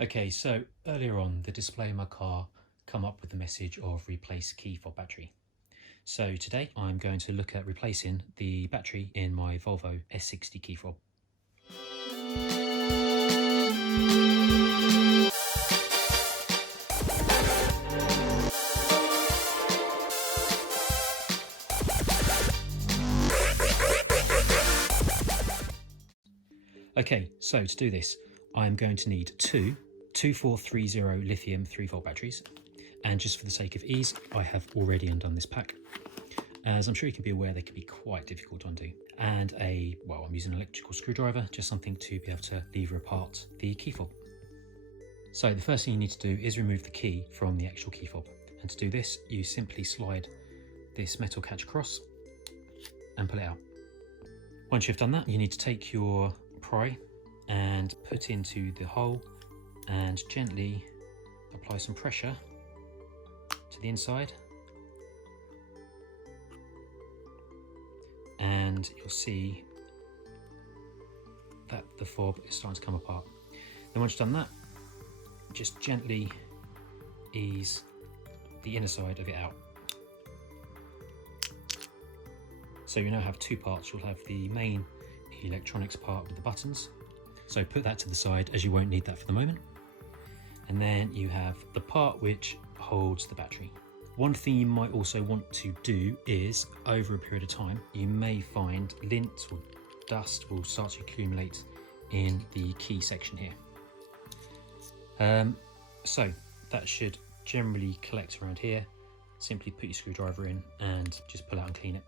Okay, so earlier on the display in my car come up with the message of replace key fob battery. So today I'm going to look at replacing the battery in my Volvo S60 key fob. Okay, so to do this, I'm going to need two 2430 lithium 3-volt batteries. And just for the sake of ease, I have already undone this pack. As I'm sure you can be aware, they can be quite difficult to undo. And I'm using an electrical screwdriver, just something to be able to lever apart the key fob. So the first thing you need to do is remove the key from the actual key fob. And to do this, you simply slide this metal catch across and pull it out. Once you've done that, you need to take your pry and put into the hole and gently apply some pressure to the inside, and you'll see that the fob is starting to come apart. Then once you've done that, just gently ease the inner side of it out. So you now have two parts. You'll have the main electronics part with the buttons, so put that to the side as you won't need that for the moment. And then you have the part which holds the battery. One thing you might also want to do is, over a period of time, you may find lint or dust will start to accumulate in the key section here. So that should generally collect around here. Simply put your screwdriver in and just pull out and clean it.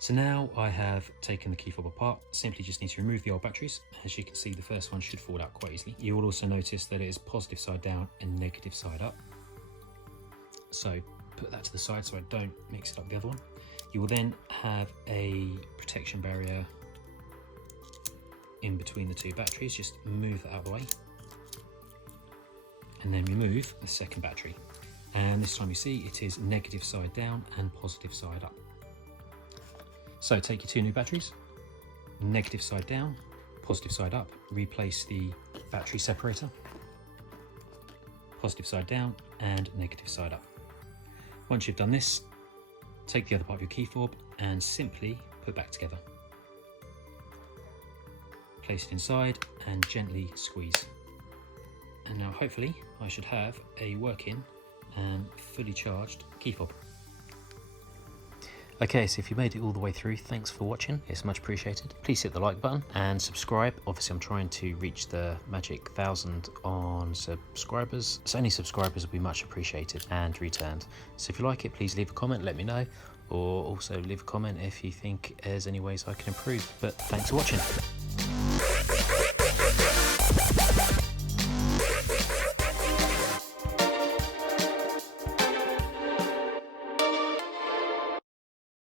So now I have taken the key fob apart. Simply just need to remove the old batteries. As you can see, the first one should fall out quite easily. You will also notice that it is positive side down and negative side up. So put that to the side so I don't mix it up with the other one. You will then have a protection barrier in between the two batteries. Just move that out of the way. And then remove the second battery. And this time you see it is negative side down and positive side up. So take your two new batteries, negative side down, positive side up, replace the battery separator, positive side down and negative side up. Once you've done this, take the other part of your key fob and simply put back together. Place it inside and gently squeeze. And now hopefully I should have a working and fully charged key fob. Okay, so if you made it all the way through, thanks for watching. It's much appreciated. Please hit the like button and subscribe. Obviously, I'm trying to reach the magic 1,000 on subscribers. So any subscribers will be much appreciated and returned. So if you like it, please leave a comment, let me know. Or also leave a comment if you think there's any ways I can improve. But thanks for watching.